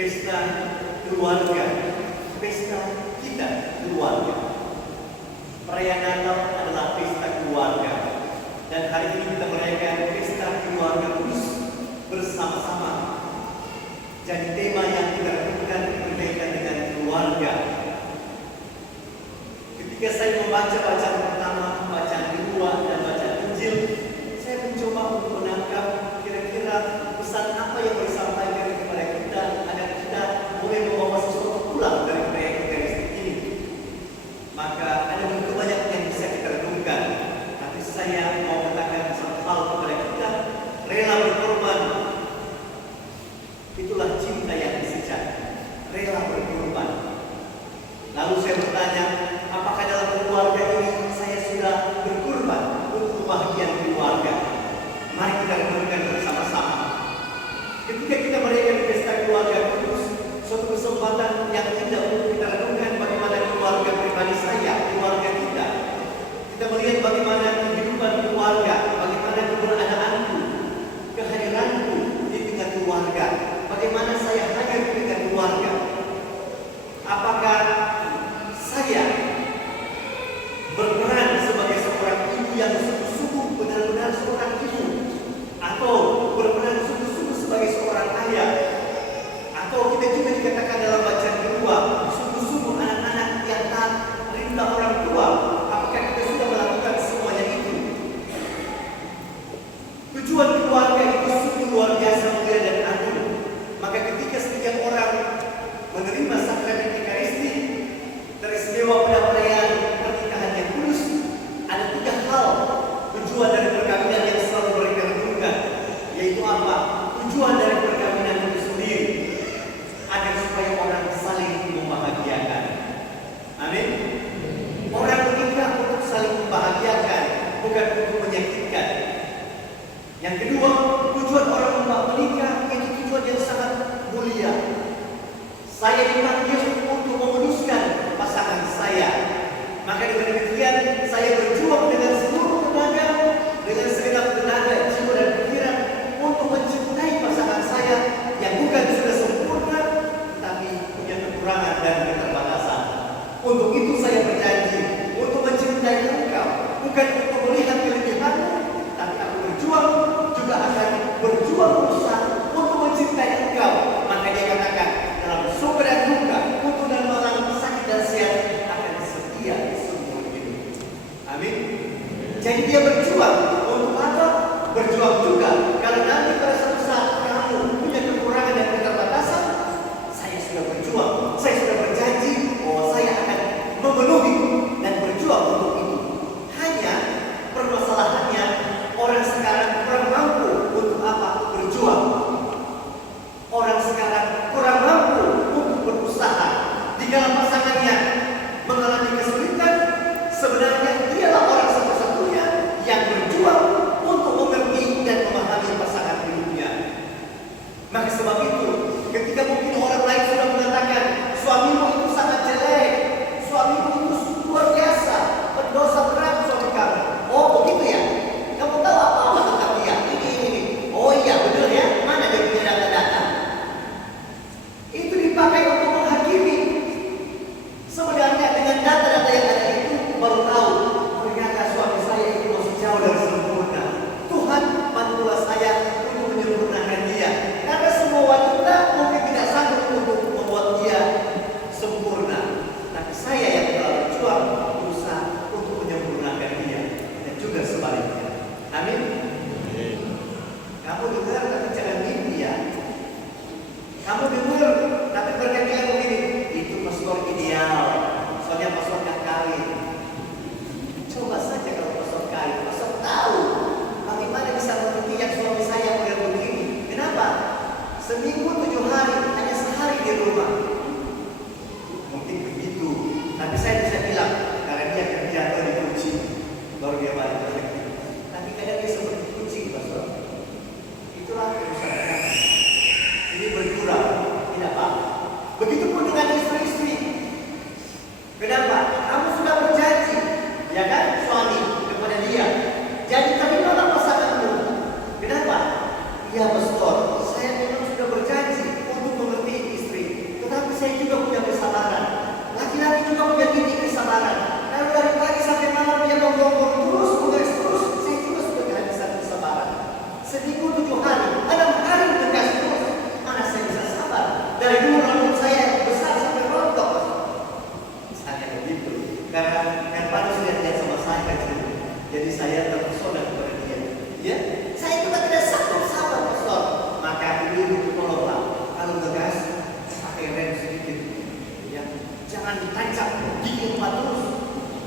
pesta keluarga, pesta kita keluarga. Perayaan Natal adalah pesta keluarga, dan hari ini kita merayakan pesta keluarga kudus bersama-sama. Jadi tema yang kita lakukan berkaitan dengan keluarga. Ketika saya membaca bacaan pertama, bacaan kedua, dan bacaan Injil, saya mencoba untuk menangkap kira-kira pesan apa yang disampaikan kepada kita agar kita boleh membawa sesuatu pulang dari perayaan Ekaristi ini. Maka ada begitu banyak yang bisa kita renungkan, tapi saya mau katakan satu hal kepada kita: rela berkorban. Itulah cinta yang sejati, rela berkorban. Lalu saya bertanya, apakah dalam keluarga ini saya sudah berkorban untuk kebahagiaan keluarga? Mari kita renungkan bersama-sama. Ketika kita merayakan pesta keluarga kudus, suatu kesempatan yang indah untuk kita renungkan bagaimana keluarga pribadi saya, keluarga kita. Kita melihat bagaimana kehidupan keluarga, bagaimana keberadaanku, kehadiranku di tengah keluarga, bagaimana saya hadir di tengah keluarga. Apakah saya berperan sebagai seorang ibu yang sungguh-sungguh benar-benar seorang ibu, atau berperan sungguh-sungguh sebagai seorang ayah, atau kita juga dikatakan dalam bacaan kedua sungguh-sungguh anak-anak yang taat perintah orang tua? Apakah kita sudah melakukan semuanya itu? Tujuan keluarga itu sungguh luar biasa mulia dan agung. Maka ketika setiap orang menerima sakramen Ekaristi, teristimewa pada perayaan pernikahan yang kudus, ada 3 hal tujuan dari perkawinan yang selalu mereka renungkan. Yaitu apa? Tujuan dari perkawinan itu sendiri agar supaya orang saling membahagiakan. Amin. Orang menikah untuk saling membahagiakan, bukan untuk menyakitkan. Yang kedua, tujuan orang menikah itu tujuan yang sangat mulia. Saya dipanggil untuk menguduskan pasangan saya. Maka dengan demikian saya berjuang dengan seluruh tenaga, dengan segenap tenaga, jiwa dan pikiran untuk mencintai pasangan saya yang bukan sudah sempurna, tapi punya kekurangan dan keterbatasan. Untuk itu saya berjanji untuk mencintai engkau, bukan untuk melihat kelebihanmu, tapi aku berjuang juga akan berjuang berusaha untuk mencintai engkau. Maka dia katakan, dalam suka dan duka, untuk dan malang, sakit dan sehat, akan setia seumur hidup. Amin. Jadi dia berjuang untuk apa? Berjuang juga kalau nanti pada suatu saat kamu punya kekurangan dan keterbatasan, saya sudah berjuang, saya sudah berjanji bahwa saya akan memenuhi dan berjuang untuk itu. Hanya permasalahannya orang sekarang kurang mampu untuk apa? Berjuang. Orang sekarang kurang mampu untuk berusaha. Jika pasangannya mengalami kesulitan, sebenarnya dialah orang satu-satunya yang berjuang untuk mengerti dan memahami pasangan hidupnya. Ya, saya juga tidak sanggup sabar pastor. Maka ini tolonglah kalau ngegas pakai rem sedikit. Ya, jangan tancap gigi empat terus.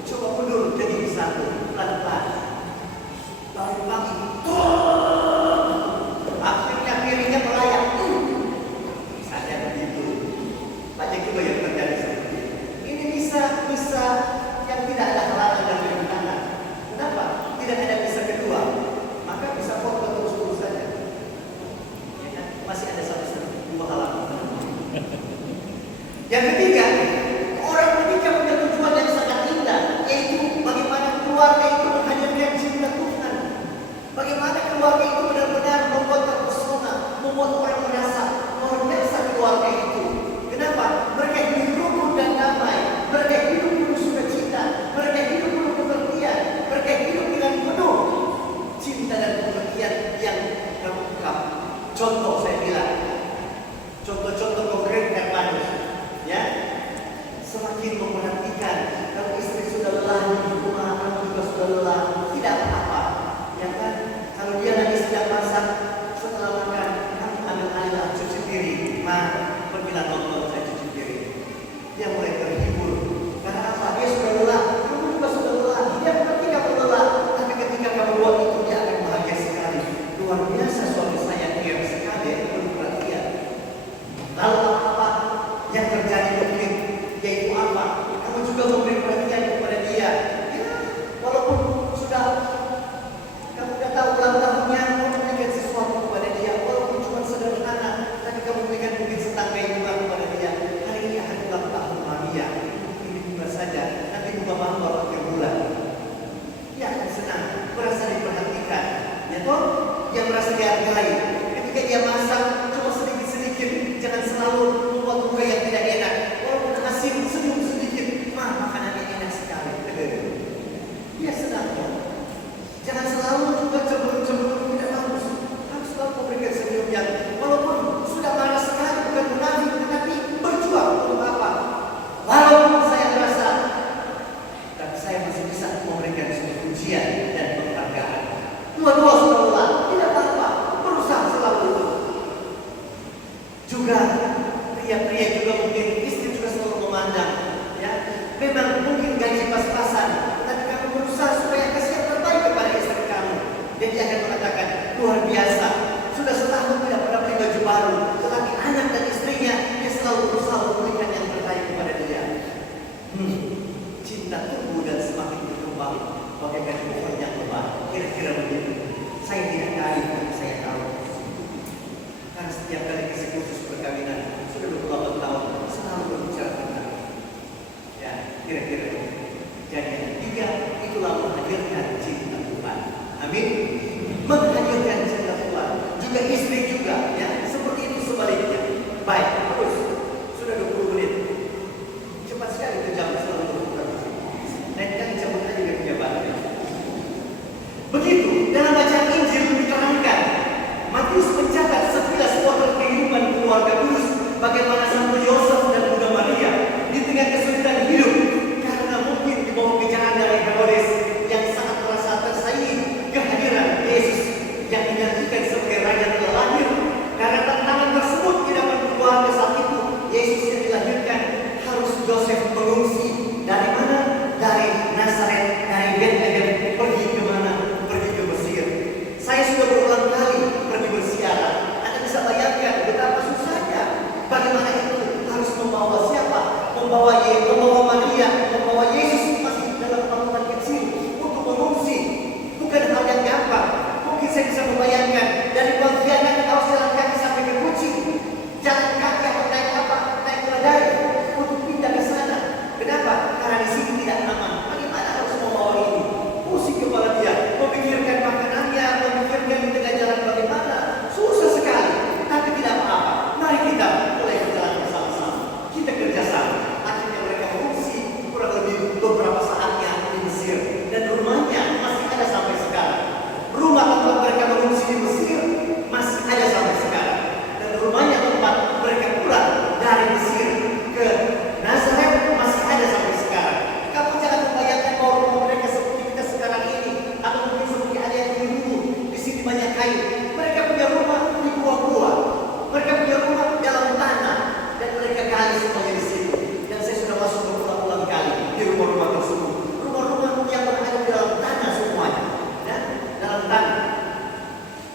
Coba mundur jadi satu pelan-pelan. Baru pagi, akhirnya piringnya melayang. Misalnya begitu. Banyak juga yang terjadi seperti ini. Ini bisa yang tidak ada halangan dan rintangan. Kenapa? Tidak ada bisa kedua. Maka bisa foto terus saja. Ya kan? Masih ada dua halaman. Yang ketiga, orang ketika punya tujuan yang sangat indah, yaitu bagaimana keluarga itu menghadirkan cinta Tuhan. Bagaimana keluarga itu benar-benar membuat terpesona, membuat orang merasa luar biasa keluarga itu. Kenapa? Mereka hidup rukun dan damai. Mereka hidup penuh sukacita. Mereka hidup penuh pengertian. Mereka hidup dengan penuh cinta dan pengertian yang terungkap. Contoh saya bilang, contoh-contoh konkret Hermanus, ya, semakin memperhatikan. Kalau istri sudah lelah di rumah, kamu juga sudah lelah, tidak apa-apa, ya kan? Kalau dia lagi sedang masak, setelah makan, kamu ambil air cuci piring, pergilah nonton saya cuci piring. Dia mulai terhibur. Karena apa? Dia sudah lelah, kamu juga sudah lelah. Dia mengerti kamu lelah, tapi ketika kamu buat itu dia akan bahagia sekali. Luar biasa suami saya care sekali, penuh perhatian. Lalu apa yang terjadi mungkin? Yaitu apa? Kamu juga memberi perhatian kepada dia. Ya, walaupun sudah kamu sudah tahu ulang tahunnya, kamu memberikan sesuatu kepada dia. Walaupun cuma sederhana, tapi kamu berikan mungkin setangkai bunga kepada dia. Hari ini akan ulang tahun Maria. Ini bunga saja. Nanti bunga mawar akhir bulan. Dia akan senang, merasa diperhatikan. Ya toh? Dia merasa dihargai. Ketika dia masak, cuma sedikit-sedikit. Jangan selalu membuat bunga yang tidak enak. Walaupun asin, senyum sedikit. Makanannya enak sekali. Dia senang. Jangan selalu juga cemburu-cemburu, tidak bagus. Harus selalu memberikan senyum yang walaupun sudah marah sekali, bukan munafik, tetapi berjuang untuk apa? Walaupun saya merasa, tapi saya masih bisa memberikan sebuah pujian dan penghargaan. Dua-dua sudah tidak apa-apa, berusaha selalu.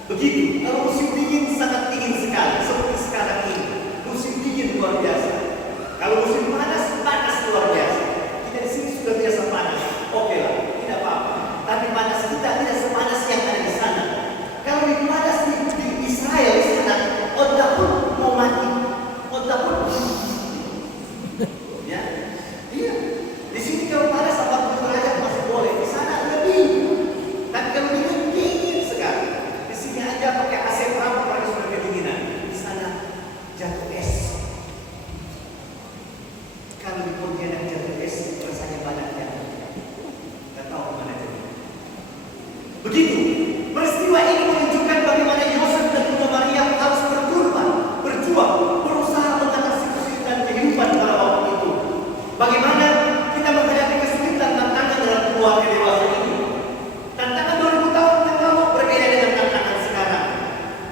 Begitu, kalau musim dingin sangat dingin sekali, seperti sekarang ini. Musim dingin luar biasa. Kalau musim panas, panas luar biasa. Kita di sini sudah biasa panas. Oke lah, tidak apa-apa. Tapi panas kita tidak sepanas yang ada di sana. Kalau di panas di Israel di sana, otak pun mau mati. Otak pun ya, iya. Di sini kalau panas 40 derajat masih boleh. Di sana lebih. Tapi kalau dingin sekali. Di sini aja pakai AC berapa mereka sudah kedinginan. Di sana jatuh es. Kalau di Pontianak jatuh es, rasanya badannya nggak tahu kemana jadi. Begitu. Peristiwa ini menunjukkan bagaimana Yosef dan Bunda Maria harus berkorban, berjuang, berusaha mengatasi kesulitan kehidupan pada waktu itu. Bagaimana kita menghadapi kesulitan tantangan dalam keluarga dewasa ini. Tantangan 2000 tahun yang lalu berbeda dengan tantangan sekarang.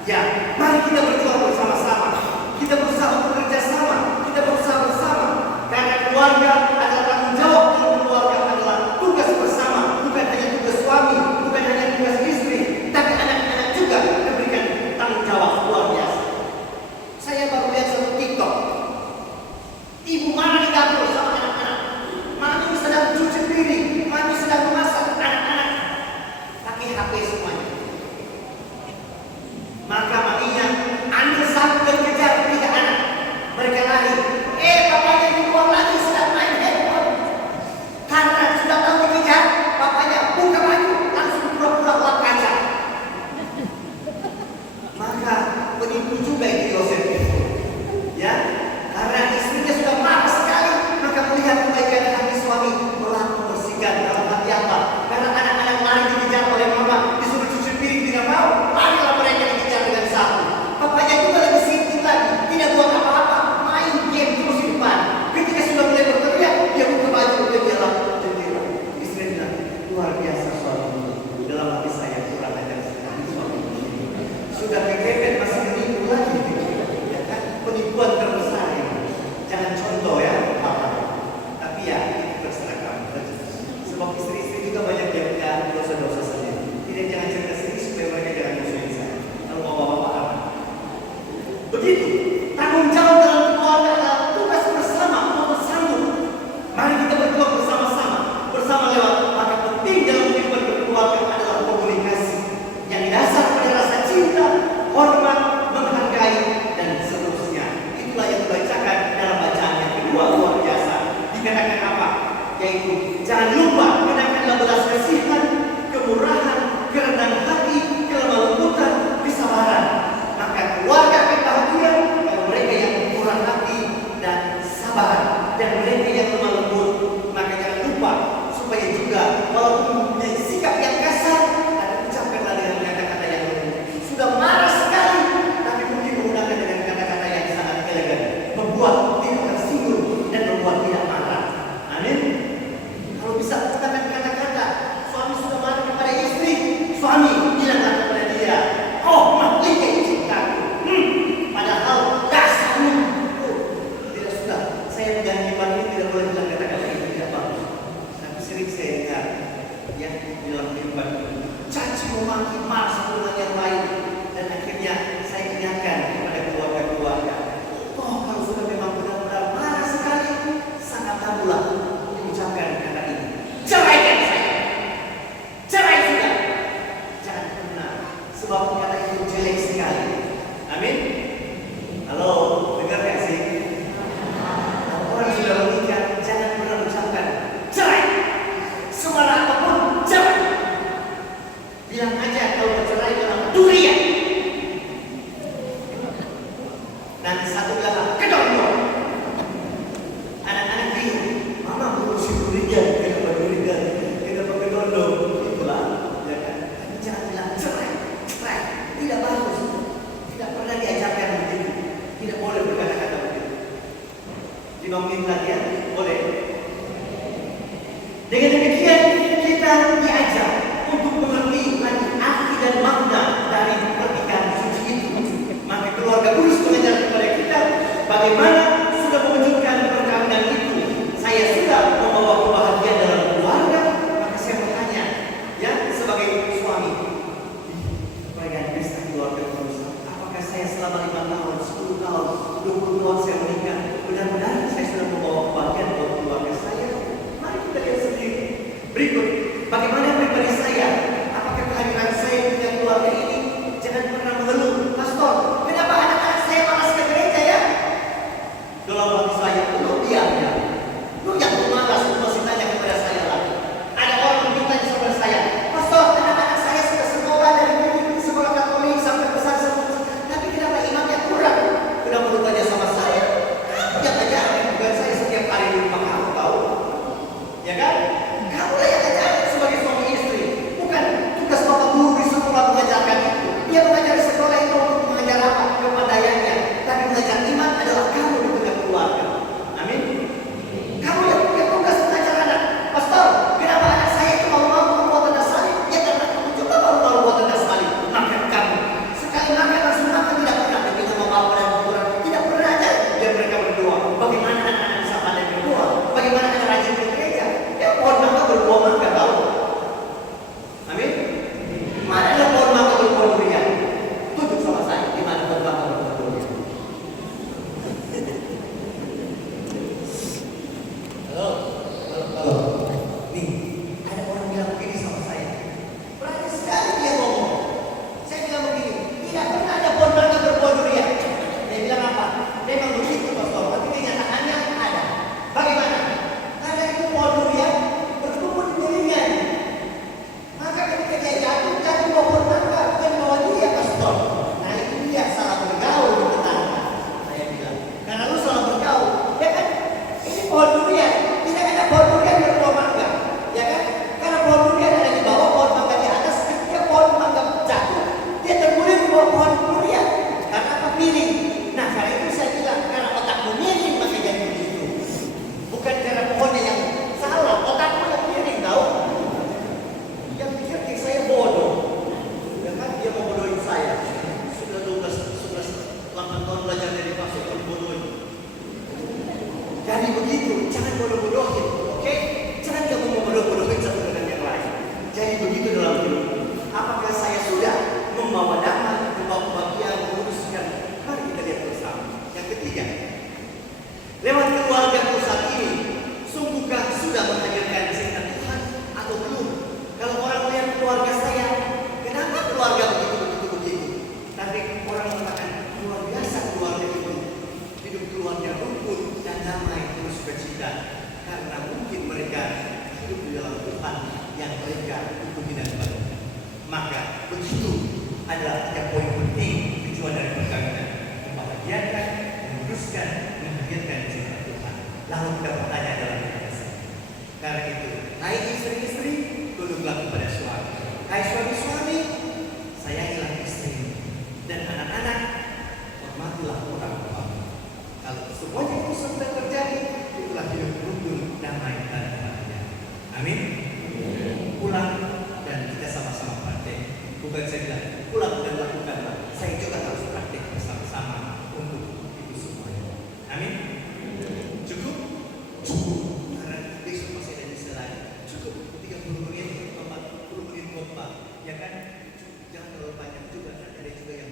Ya, mari kita berjuang bersama-sama. Kita berusaha untuk bekerja sama. Kita berusaha bersama. Karena keluarga adalah tanggung jawab, dan keluarga adalah tugas bersama. Bukan hanya tugas suami, bukan hanya tugas istri, tapi anak-anak juga diberikan tanggung jawab luar biasa. Saya baru lihat satu TikTok. Ibu mana di dapur sama anak-anak. Mami sedang cuci piring, mami sedang memasak, anak-anak pakai HP semuanya. Maka maminya ambil sapu dan kejar 3 anak. Mereka lari. Papanya di luar lagi sedang main handphone. Karena sudah tahu dikejar, papanya buka baju, langsung pura-pura lap kaca. Maka penipu juga itu Yosef itu. Ya, karena istrinya sudah marah sekali, maka melihat kebaikan hati suami malah membersihkan dalam hati apa? Karena anak-anak lari dikejar oleh mama, disuruh cuci piring tidak mau, larilah mereka dikejar dengan sapu. Papanya juga lebih sibuk lagi, tidak buat apa-apa, main game terus di depan. Ketika sudah mulai berteriak, dia buka baju dan dia lapor jendela. Istri bilang, luar biasa suami. Dalam hati saya kurang ajar sekali suami. Sudah kekepet masih menipu lagi. Ya kan? Penipuan terbesar ya. Jangan contoh ya, Bapak. Tapi ya, itu terserah kamu. Sebab istri-istri juga banyak yang punya dosa-dosa saja. Tidak, jangan cerita sendiri supaya mereka jangan musuhin saya. Kalau mau bapak apa? Begitu. Tanggung jawab dalam keluarga adalah tugas bersama untuk bersambung. Mari kita berjuang bersama-sama. Bersama lewat maka penting dalam kehidupan berkeluarga adalah komunikasi yang didasar pada rasa cinta, hormat, menghargai, dan seterusnya. Itulah yang dibacakan dalam bacaan yang kedua luar biasa. Dikatakan apa? Yaitu jangan lupa gunakanlah belas kasihan, kemurahan, kerendahan hati, kelemah lembutan, kesabaran. Maka keluarga akan bahagia kalau mereka yang murah hati dan sabar, dan mereka yang lemah lembut. Maka jangan lupa supaya juga walaupun mempunyai sikap yang kasar, ada ucapkanlah dengan kata-kata yang lembut. Sudah marah sekali, tapi mungkin menggunakan dengan kata-kata yang sangat elegan, membuat tidak tersinggung dan membuat tidak marah. Amin. Kalau bisa gunakan kata-kata, suami sudah marah kepada istri, suami bilanglah kepada dia, oh maklumnya cintaku. Padahal dasarmu. Tidak sudah. Saya menjanji pagi tidak boleh bilang kata-kata itu tidak bagus. Tapi sering saya dengar ya di dalam kehidupan caci memaki marah satu dengan yang lain, dan akhirnya saya ingatkan kepada keluarga-keluarga, oh kalau sudah memang benar-benar marah sekali, sangat tabulah mengucapkan kata ini, ceraikan saya, cerai sudah, jangan pernah, sebab kata itu jelek sekali. Amin. Halo, dengar gak sih? Orang sudah menikah, jangan pernah mengucapkan cerai. Semarah apapun, jangan. Bilang aja kalau bercerai orang durian. Nanti satu bilang kedondong. Anak-anak bingung, mama ngurusin durian, kenapa durian, kenapa kedondong? Itulah, ya kan? Tapi jangan bilang cerai, cerai, tidak bagus. Tidak pernah diajarkan begitu. Tidak boleh berkata-kata begitu. 5 menit lagi ya, boleh. Dengan demikian kita diajar untuk mengerti lagi arti adalah 3 poin penting tujuan dari perkawinan: membahagiakan, menguruskan, menghadirkan cinta Tuhan. Lalu kita bertanya dalam kasih. Karena itu, hai istri-istri, tunduklah kepada suami. Hai suami-suami, sayangilah istri. Dan anak-anak, hormatilah orang tua. Kalau semuanya itu sudah terjadi, itulah hidup rukun, damai, dan bahagia. Amin. Pulang dan kita sama-sama praktek. Bukan saya bilang pulang dan lakukanlah. Saya juga harus praktek bersama-sama untuk itu semuanya. Amin. Cukup? Cukup. Karena besok masih ada misa lain. Cukup. 30 menit, 40 menit khotbah. Ya kan? Jangan terlalu banyak juga. Ada juga yang